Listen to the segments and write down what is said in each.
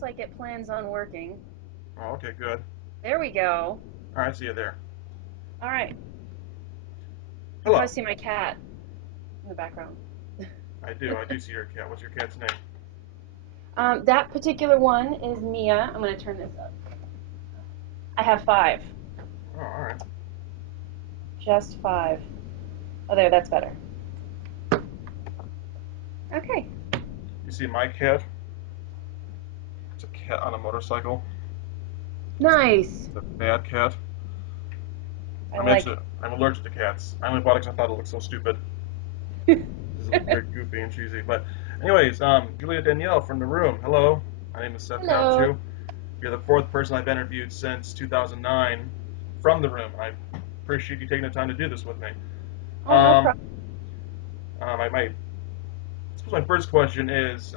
looks like it plans on working. Oh, okay, good. There we go. All right, see you there. All right. You can probably Hello. see my cat in the background. I do see your cat. What's your cat's name? That particular one is Mia. I'm going to turn this up. I have five. Oh, all right. Just five. Oh, there, that's better. Okay. You see my cat? It's a cat on a motorcycle. Nice. It's a bad cat. I like I'm allergic to cats. I only bought it because I thought it looked so stupid. it. This is very goofy and cheesy. But anyways, Juliette Danielle from the room. Hello. My name is Sestero Hello. too. You're the fourth person I've interviewed since 2009 from the room. I appreciate you taking the time to do this with me. Oh, no Um, problem. I suppose my first question is,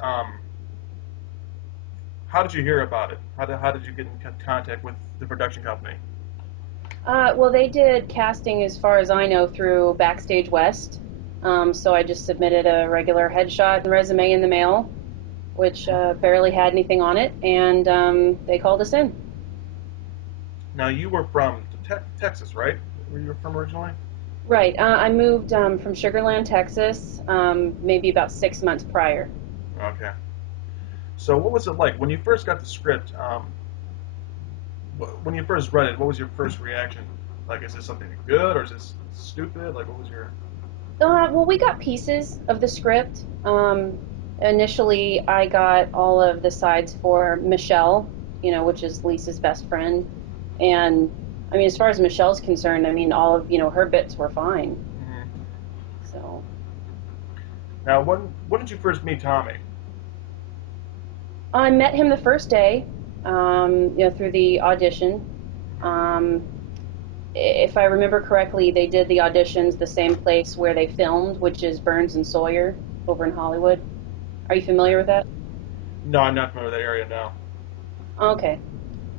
how did you hear about it? How did you get in contact with the production company? Well, they did casting, as far as I know, through Backstage West. So I just submitted a regular headshot and resume in the mail, which barely had anything on it, and they called us in. Now you were from Texas, right? Where you were from originally? Right. I moved from Sugar Land, Texas, maybe about 6 months prior. Okay. So what was it like when you first got the script? When you first read it, what was your first reaction? Like, is this something good or is this stupid? Like, what was your? Well, we got pieces of the script. Initially, I got all of the sides for Michelle, which is Lisa's best friend. And I mean, as far as Michelle's concerned, I mean, all of, her bits were fine. Mhm. So Now, when did you first meet Tommy? I met him the first day, through the audition. Um, if I remember correctly, they did the auditions the same place where they filmed, which is Burns and Sawyer over in Hollywood. Are you familiar with that? No, I'm not familiar with that area now. Okay.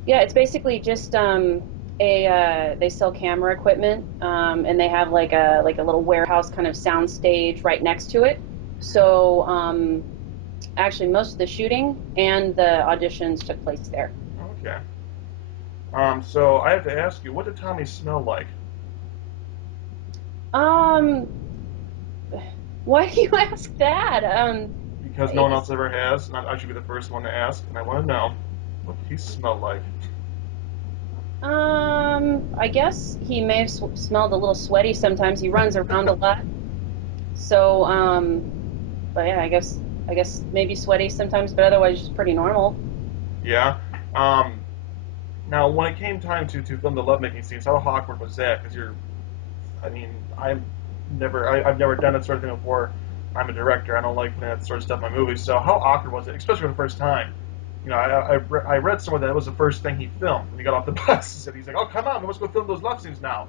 Yeah, it's basically just they sell camera equipment, and they have like a little warehouse kind of sound stage right next to it. So actually, most of the shooting and the auditions took place there. Okay. So I have to ask you, what did Tommy smell like? Um, why do you ask that? Because no one else He's ever has, and I should be the first one to ask, and I want to know what he smelled like. I guess he may have smelled a little sweaty sometimes. He runs around a lot, so but yeah, I guess maybe sweaty sometimes, but otherwise just pretty normal. Yeah. Um, Now, when it came time to film the lovemaking scenes, how awkward was that? Because I mean, I've never done that sort of thing before. I'm a director. I don't like putting that sort of stuff in my movies. So how awkward was it, especially for the first time? I read somewhere that it was the first thing he filmed when he got off the bus. He said, he's like, oh, come on, let's go film those love scenes now.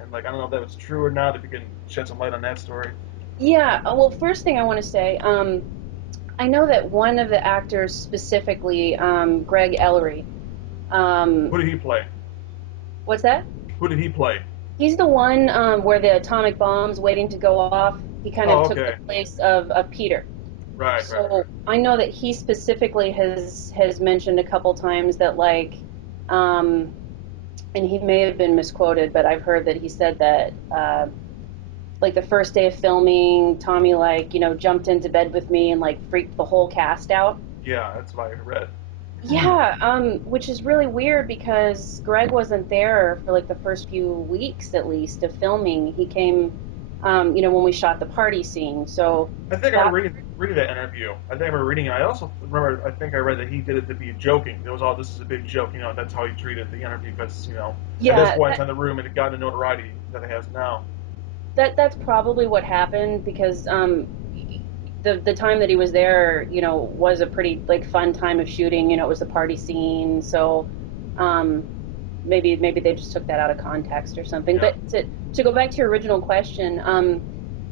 And like, I don't know if that was true or not. If you can shed some light on that story. Yeah, well, first thing I want to say, I know that one of the actors specifically, Greg Ellery, um, Who did he play? what's that? Who did he play? He's the one where the atomic bomb's waiting to go off. He kind of Oh, took the okay. place of Peter. Right. So I know that he specifically has mentioned a couple times that um, and he may have been misquoted, but I've heard that he said that like the first day of filming, Tommy jumped into bed with me and like freaked the whole cast out. Yeah, that's what I read. Yeah, which is really weird because Greg wasn't there for like the first few weeks at least of filming. He came, when we shot the party scene. So I think I that, remember reading that interview. I think I remember reading it. I also remember, I think I read that he did it to be joking. It was all, this is a big joke, that's how he treated the interview because, at this yeah, point in time, the room it had gotten the notoriety that it has now. that's probably what happened because the time that he was there, was a pretty like fun time of shooting. It was the party scene, so um, maybe they just took that out of context or something. Yeah. But to go back to your original question,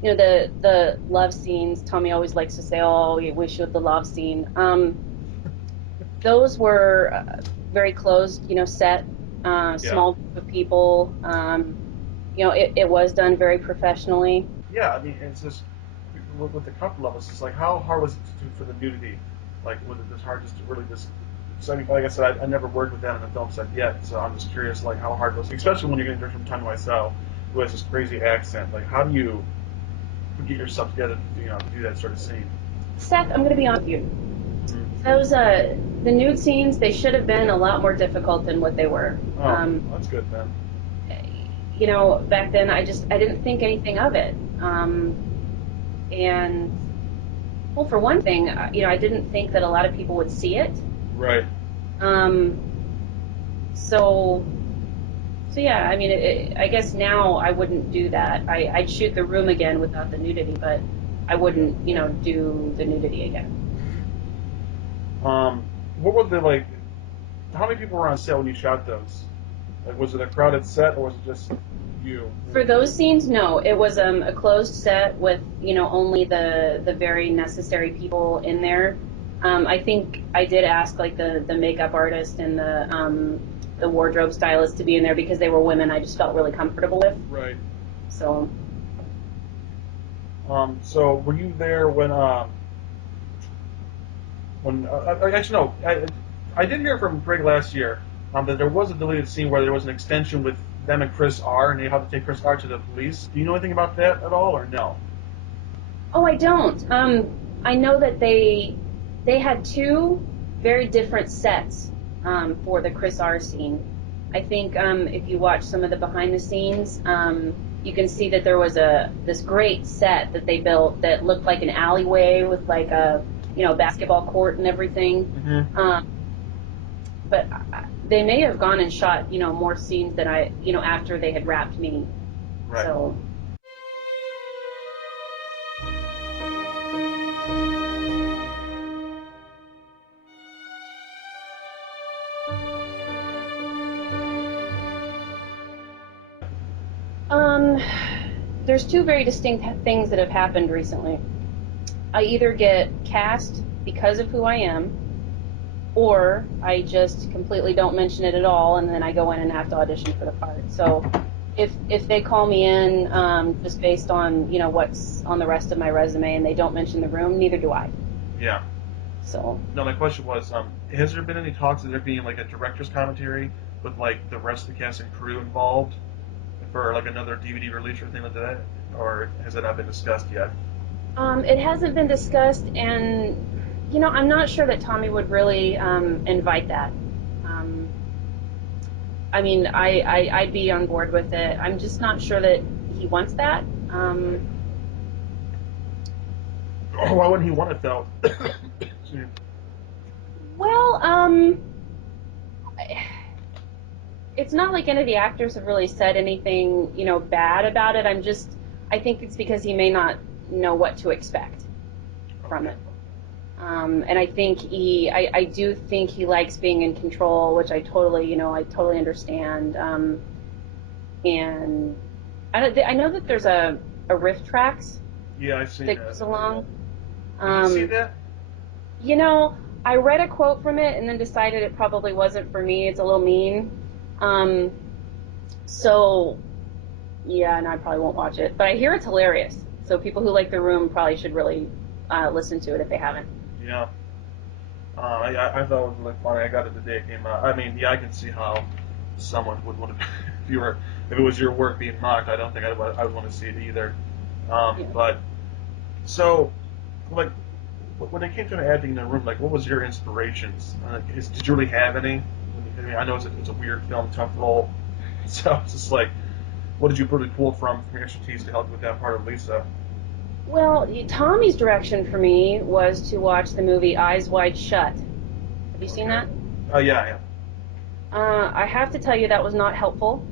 the love scenes. Tommy always likes to say, "Oh, we shoot the love scene." Those were very closed, set, Yeah. small group of people. It was done very professionally. Yeah, I mean, it's just, with the comfort level, it's just like, how hard was it for the nudity? Like, was it just hard just to really just So I mean, like I said, I never worked with them in the film set yet, so I'm just curious, like how hard it was, especially when you're getting directed from Tommy Wiseau, who has this crazy accent. Like, how do you get yourself together to do that sort of scene? Seth, I'm going to be honest with you. Mm. Those the nude scenes, they should have been a lot more difficult than what they were. Oh, that's good then. Back then I didn't think anything of it. And well, for one thing, I didn't think that a lot of people would see it. Right. Um, so so yeah, I mean, I guess now I wouldn't do that. I'd shoot the room again without the nudity, but I Yeah. wouldn't, do the nudity again. What were the like? How many people were on set when you shot those? Like, was it a crowded set or was it just you? For those scenes, no, it was a closed set with only the very necessary people in there. I think I did ask like the makeup artist and the wardrobe stylist to be in there because they were women. I just felt really comfortable with. Right. So So were you there when actually no, I did hear from Greg last year that there was a deleted scene where there was an extension with them and Chris R. and they had to take Chris R. to the police. Do you know anything about that at all, or no? oh, I don't. I know that they had two very different sets for the Chris R scene. I think if you watch some of the behind the scenes, you can see that there was this great set that they built that looked like an alleyway with like a basketball court and everything. Mm-hmm. But they may have gone and shot more scenes than I after they had wrapped me. Right. So. Um, there's two very distinct things that have happened recently. I either get cast because of who I am, or I just completely don't mention it at all, and then I go in and have to audition for the part. So, if they call me in just based on what's on the rest of my resume, and they don't mention the room, neither do I. Yeah. So. No, my question was, has there been any talks of there being like a director's commentary with like the rest of the cast and crew involved for like another DVD release or anything like that, or has it not been discussed yet? It hasn't been discussed, and I'm not sure that Tommy would really invite that. Um, I mean, I'd be on board with it. I'm just not sure that he wants that. Oh, why wouldn't he want it though? Well, it's not like any of the actors have really said anything, bad about it. I think it's because he may not know what to expect from Okay. it. And I do think he likes being in control, which I totally understand. And I know that there's a riff tracks Yeah, I see that that. goes along. Did you see Um, that? you know, I read a quote from it and then decided it probably wasn't for me. It's a little mean. Um, so yeah, and I probably won't watch it, but I hear it's hilarious. So people who like The Room probably should really listen to it if they haven't. Yeah. I thought it was really funny. I got it the day it came out. I mean, yeah, I can see how someone would want to, if it was your work being mocked, I don't think I would want to see it either. Yeah. But so, like, when it came to acting in the room, like, what was your inspirations? Did you really have any? I mean, I know it's a weird film, tough role. So it's just like, what did you really pull from your expertise to help with that part of Lisa? Well, Tommy's direction for me was to watch the movie Eyes Wide Shut. Have you seen Okay. that? Oh yeah, I am. I have to tell you that was not helpful.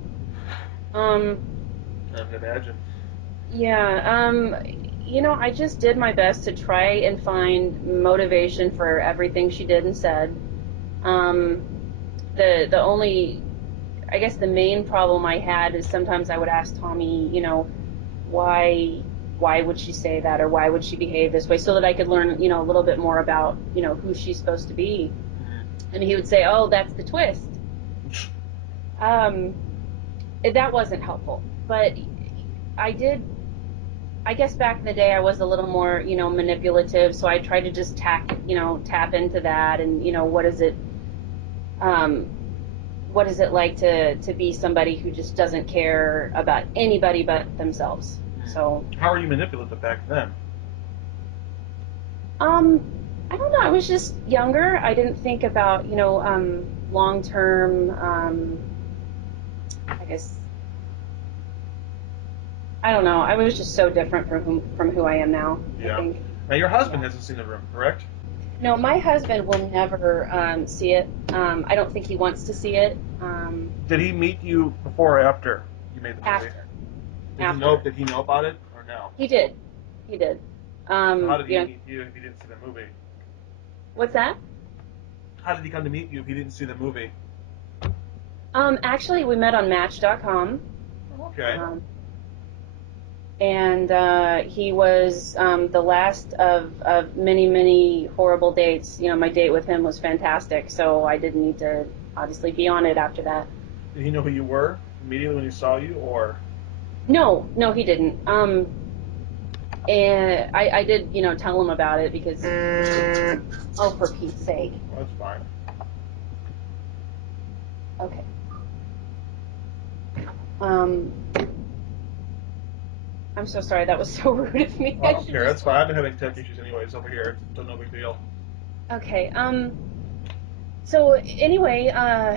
Um, I can imagine. yeah, I just did my best to try and find motivation for everything she did and said. Um, the only, I guess the main problem I had is sometimes I would ask Tommy, why why would she say that or why would she behave this way so that I could learn, a little bit more about, who she's supposed to be. And he would say, "Oh, that's the twist." Um, that wasn't helpful, but I did. I guess back in the day, I was a little more, manipulative. So I tried to just tap into that, and what is it? um, what is it like to be somebody who just doesn't care about anybody but themselves. So, How were you manipulative back then? um, I don't know. I was just younger. I didn't think about, long term. I guess I don't know. I was just so different from who I am now. I Yeah. think. Now your husband Yeah. hasn't seen the room, correct? No, my husband will never see it. I don't think he wants to see it. Did he meet you before or after you made the movie? After, Did he know? after Did he know about it or no? he did, he did. So how did he You know, meet you if he didn't see the movie? what's that? How did he come to meet you if he didn't see the movie? Actually, we met on Match.com. Okay. Um, and he was the last of many, many horrible dates. My date with him was fantastic, so I didn't need to obviously be on it after that. Did he know who you were immediately when he saw you, or? No, no, he didn't. And I did, tell him about it because, oh, for Pete's sake. Well, that's fine. Okay. Um, I'm so sorry. That was so rude of me. I don't care. That's fine. I've been having tech issues anyways over here, so no big deal. Okay. So anyway, I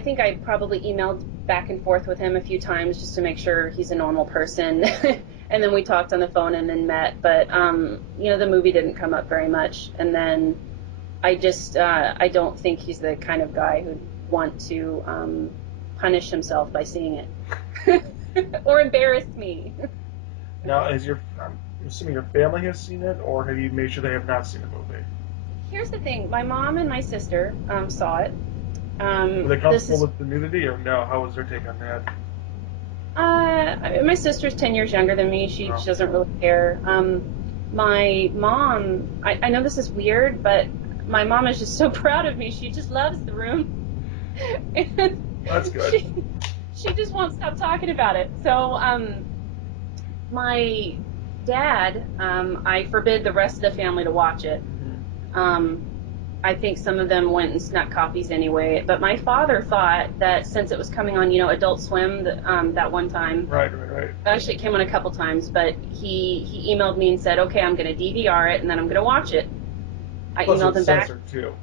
think I probably emailed back and forth with him a few times just to make sure he's a normal person, and then we talked on the phone and then met. But the movie didn't come up very much, and then I don't think he's the kind of guy who'd want to punish himself by seeing it or embarrass me. Now, I'm assuming your family has seen it, or have you made sure they have not seen the movie? Here's the thing: my mom and my sister saw it. Were they This comfortable is with the nudity, or no? How was their take on that? My sister's 10 years younger than me. She No. doesn't really care. My mom, I know this is weird, but my mom is just so proud of me. She just loves the room. And That's good. she just won't stop talking about it. So, my dad, I forbid the rest of the family to watch it. Um, I think some of them went and snuck copies anyway. But my father thought that since it was coming on, Adult Swim, that one time, Right. actually it came on a couple times, but he emailed me and said, okay, I'm going to DVR it and then I'm going to watch it. I Plus, emailed it's him back. censored too.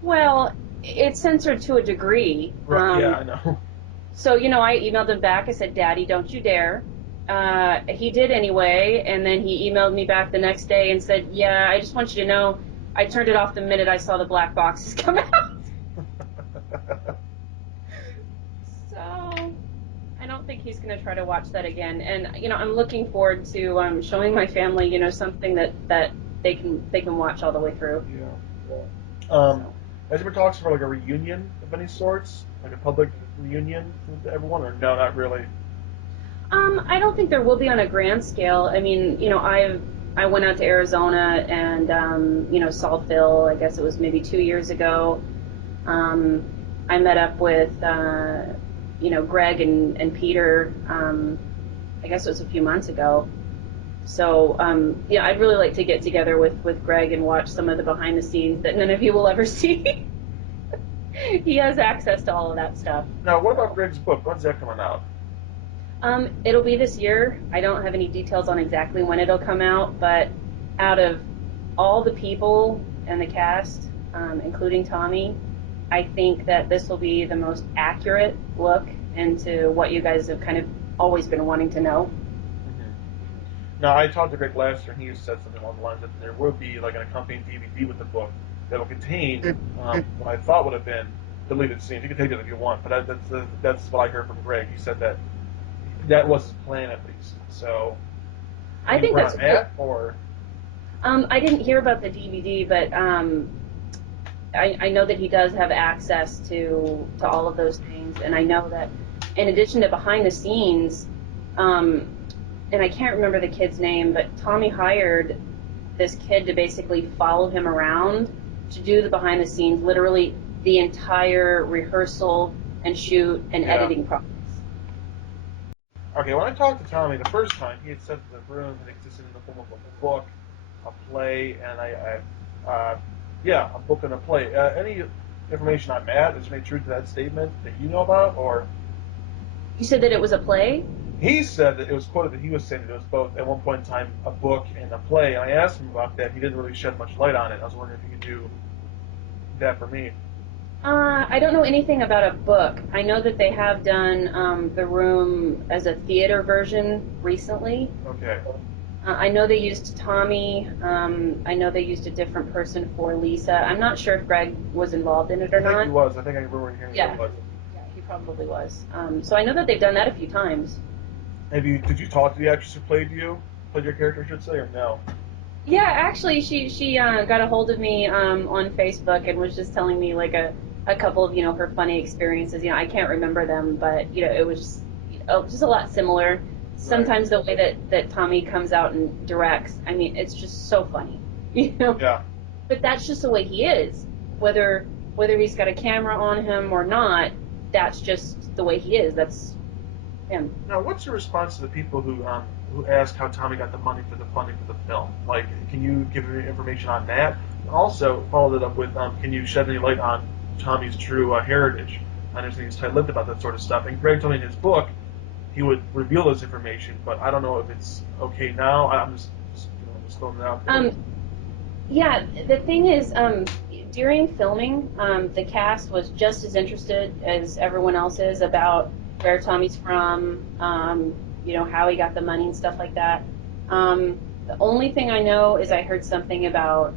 Well, it's censored to a degree. Right. Yeah, I know. So, I emailed him back. I said, Daddy, don't you dare. He did anyway, and then he emailed me back the next day and said, yeah, I just want you to know I turned it off the minute I saw the black boxes come out. So I don't think he's going to try to watch that again. And I'm looking forward to showing my family, something that they can watch all the way through. Yeah. So Has there been talks for like a reunion of any sorts, like a public reunion with everyone, or no, not really? I don't think there will be on a grand scale. I mean, I went out to Arizona and saw Phil. I guess it was maybe 2 years ago. Um, I met up with Greg and Peter. I guess it was a few months ago. So I'd really like to get together with Greg and watch some of the behind the scenes that none of you will ever see. He has access to all of that stuff. Now, what about So. Greg's book? When's that coming out? It'll be this year. I don't have any details on exactly when it'll come out, but out of all the people and the cast, including Tommy, I think that this will be the most accurate look into what you guys have kind of always been wanting to know. Now, I talked to Greg last year, and he said something along the lines that there will be like an accompanying DVD with the book that will contain what I thought would have been deleted scenes. You can take it if you want, but that's what I heard from Greg. He said that was his plan at least. So, I any think word that's on great. that, or I didn't hear about the DVD, but I know that he does have access to all of those things, and I know that in addition to behind the scenes, um, and I can't remember the kid's name, but Tommy hired this kid to basically follow him around to do the behind the scenes, literally the entire rehearsal and shoot and yeah? editing process. Okay, when I talked to Tommy the first time, he had said that the room had existed in the form of a book, a play, and Yeah, I'm booking a play. Any information on that? Is there any truth to that statement that you know about, or? You said that it was a play? He said that it was quoted that he was saying that it was both at one point in time a book and a play. And I asked him about that. He didn't really shed much light on it. I was wondering if he could do that for me. I don't know anything about a book. I know that they have done The Room as a theater version recently. Okay. I know they used Tommy. I know they used a different person for Lisa. I'm not sure if Greg was involved in it or I think he not. was. I think I remember hearing that Yeah, he was. yeah, he probably was. So I know that they've done that a few times. Did you talk to the actress who played your character, I should say, or no? Yeah, actually, she got a hold of me on Facebook and was just telling me like a couple of her funny experiences. I can't remember them, but it was just a lot similar. Right. Sometimes the way that Tommy comes out and directs, I mean, it's just so funny, Yeah. But that's just the way he is. Whether whether he's got a camera on him or not, that's just the way he is. That's him. Now, what's your response to the people who ask how Tommy got the money for the funding for the film? Like, can you give me information on that? And also, follow that up with, can you shed any light on Tommy's true heritage? I understand he's tight-lipped about that sort of stuff. And Greg told me in his book he would reveal this information, but I don't know if it's okay now. I'm just throwing it out there. Yeah, the thing is, during filming, the cast was just as interested as everyone else is about where Tommy's from, how he got the money and stuff like that. The only thing I know is I heard something about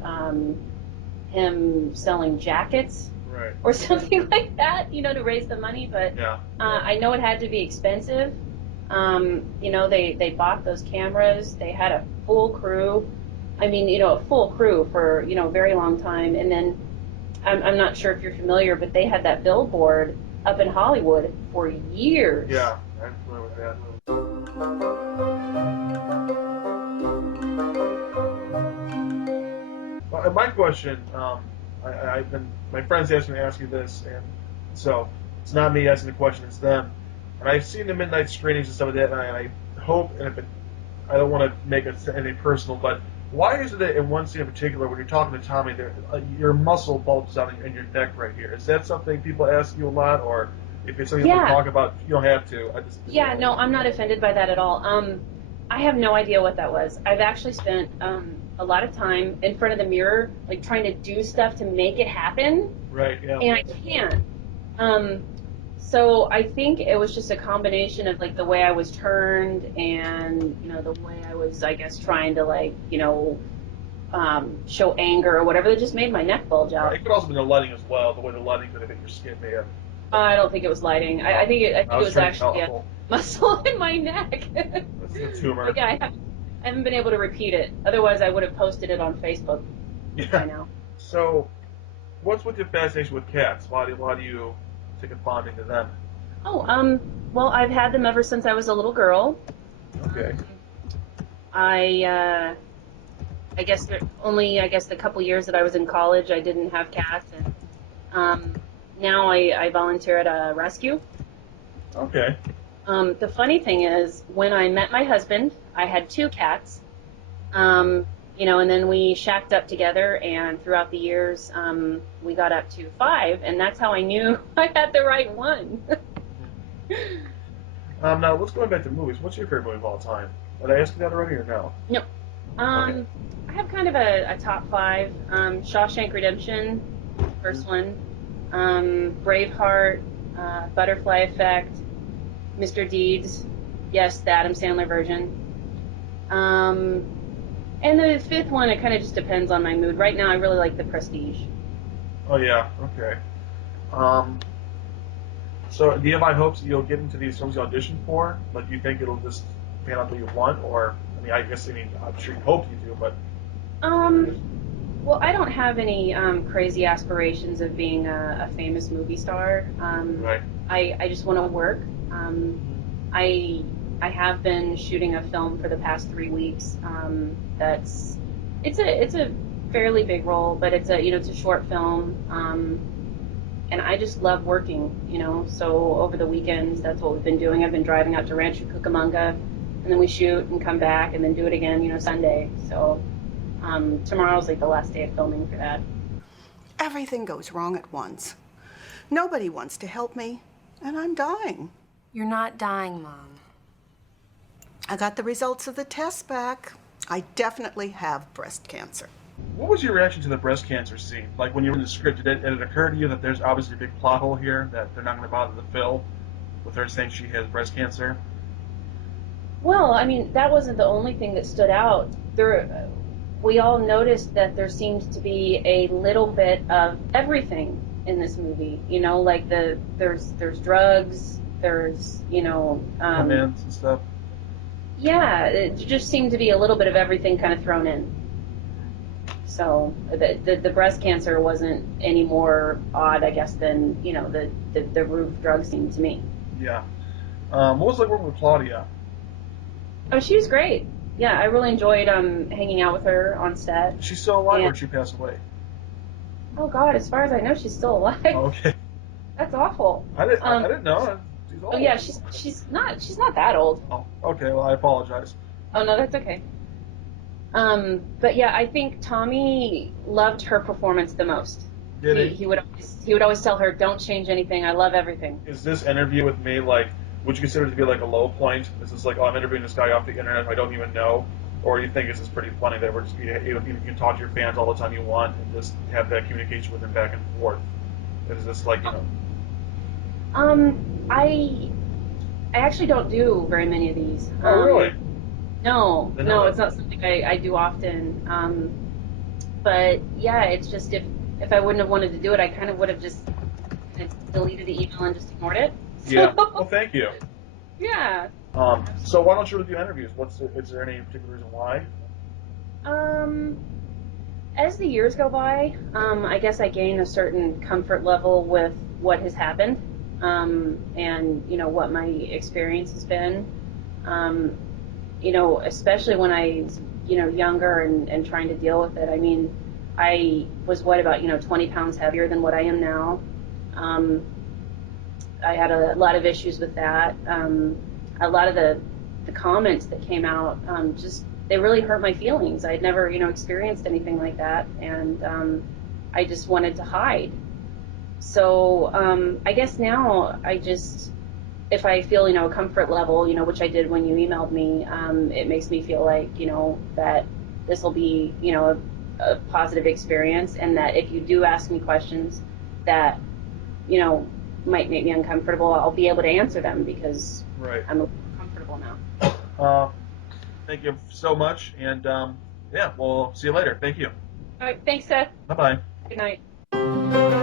him selling jackets Right. or something like that, to raise the money. But Yeah. I know it had to be expensive. They bought those cameras. They had a full crew. I mean, a full crew for a very long time. And then I'm not sure if you're familiar, but they had that billboard up in Hollywood for years. Yeah, I'm familiar with that. Well, my question, I've been, my friends asked me to ask you this, and so it's not me asking the question, it's them. And I've seen the midnight screenings and stuff like that, and I hope, and if it, I don't want to make it anything personal, but why is it that in one scene in particular, when you're talking to Tommy, your muscle bulges out in your neck right here? Is that something people ask you a lot, or if it's something you want to Yeah, talk about, you don't have to. yeah, no, I'm not offended by that at all. I have no idea what that was. I've actually spent a lot of time in front of the mirror, like trying to do stuff to make it happen, Right, yeah. and I can't. Um, so I think it was just a combination of like the way I was turned and the way I was, I guess, trying to like show anger or whatever that just made my neck bulge Right. out. It could also be the lighting as well, the way the lighting could have hit your skin may have. I don't think it was lighting. I Oh, think I I think it was was trying to be actually a helpful. muscle in my neck. This is a tumor. But yeah, I haven't been able to repeat it. Otherwise, I would have posted it on Facebook by Yeah. now. So, what's with your fascination with cats? Why do you take a fondling to them? Oh, well, I've had them ever since I was a little girl. Okay. I I guess only the couple years that I was in college, I didn't have cats, and now I volunteer at a rescue. Okay. The funny thing is, when I met my husband, I had two cats. And then we shacked up together, and throughout the years, we got up to five, and that's how I knew I had the right one. Now let's go back to movies. What's your favorite movie of all time? Did I ask you that already or no? No. Okay. I have kind of a top five. Shawshank Redemption, first one. Braveheart, Butterfly Effect, Mr. Deeds. Yes, the Adam Sandler version. Um, and the fifth one, it kind of just depends on my mood. Right now, I really like The Prestige. Oh yeah. Okay. Um. So, do you have high hopes that you'll get into these films you audition for? Like, do you think it'll just pan out what you want, or I'm sure you hope you do, but Um, well, I don't have any crazy aspirations of being a famous movie star. right. I just want to work. Um, I I have been shooting a film for the past 3 weeks. That's it's a fairly big role, but it's a short film. And I just love working. So over the weekends, that's what we've been doing. I've been driving out to Rancho Cucamonga, and then we shoot and come back, and then do it again. Sunday. So tomorrow's like the last day of filming for that. Everything goes wrong at once. Nobody wants to help me, and I'm dying. You're not dying, Mom. I got the results of the test back. I definitely have breast cancer. What was your reaction to the breast cancer scene? Like when you were in the script, did it occur to you that there's obviously a big plot hole here, that they're not going to bother to fill with her saying she has breast cancer? Well, I mean, that wasn't the only thing that stood out. We all noticed that there seemed to be a little bit of everything in this movie. You know, like there's drugs, there's Romance and stuff. yeah, it just seemed to be a little bit of everything kind of thrown in. So the breast cancer wasn't any more odd, I guess, than the roof drug scene to me. Yeah. What was it like working with Claudia? Oh, she was great. Yeah, I really enjoyed hanging out with her on set. She's still alive, or And, did she pass away? oh God, as far as I know, she's still alive. Oh, okay. That's awful. I didn't know. She's old. Oh yeah, she's not that old. Oh, okay. Well, I apologize. Oh no, that's okay. But yeah, I think Tommy loved her performance the most. Did he? He would always tell her, "Don't change anything. I love everything." Is this interview with me like? Would you consider it to be like a low point? Is this like, oh, I'm interviewing this guy off the internet who I don't even know, or do you think it's just pretty funny that we're just you can talk to your fans all the time you want and just have that communication with them back and forth? Is this like I actually don't do very many of these. Oh, really? No, No. it's not something I do often. But yeah, it's just if I wouldn't have wanted to do it, I kind of would have just deleted the email and just ignored it. Yeah. Well, thank you. Yeah. So why don't you do interviews? Is there any particular reason why? As the years go by, I guess I gain a certain comfort level with what has happened, and what my experience has been. Especially when I was, younger and trying to deal with it. I mean, I was about 20 pounds heavier than what I am now. I had a lot of issues with that. A lot of the comments that came out, they really hurt my feelings. I'd never, experienced anything like that, and I just wanted to hide. So I guess now if I feel, a comfort level, which I did when you emailed me, it makes me feel like, that this will be, a positive experience, and that if you do ask me questions that, might make me uncomfortable, I'll be able to answer them because Right. I'm a little comfortable now. Thank you so much, and yeah, we'll see you later. Thank you. All right, thanks, Seth. Bye bye. Good night.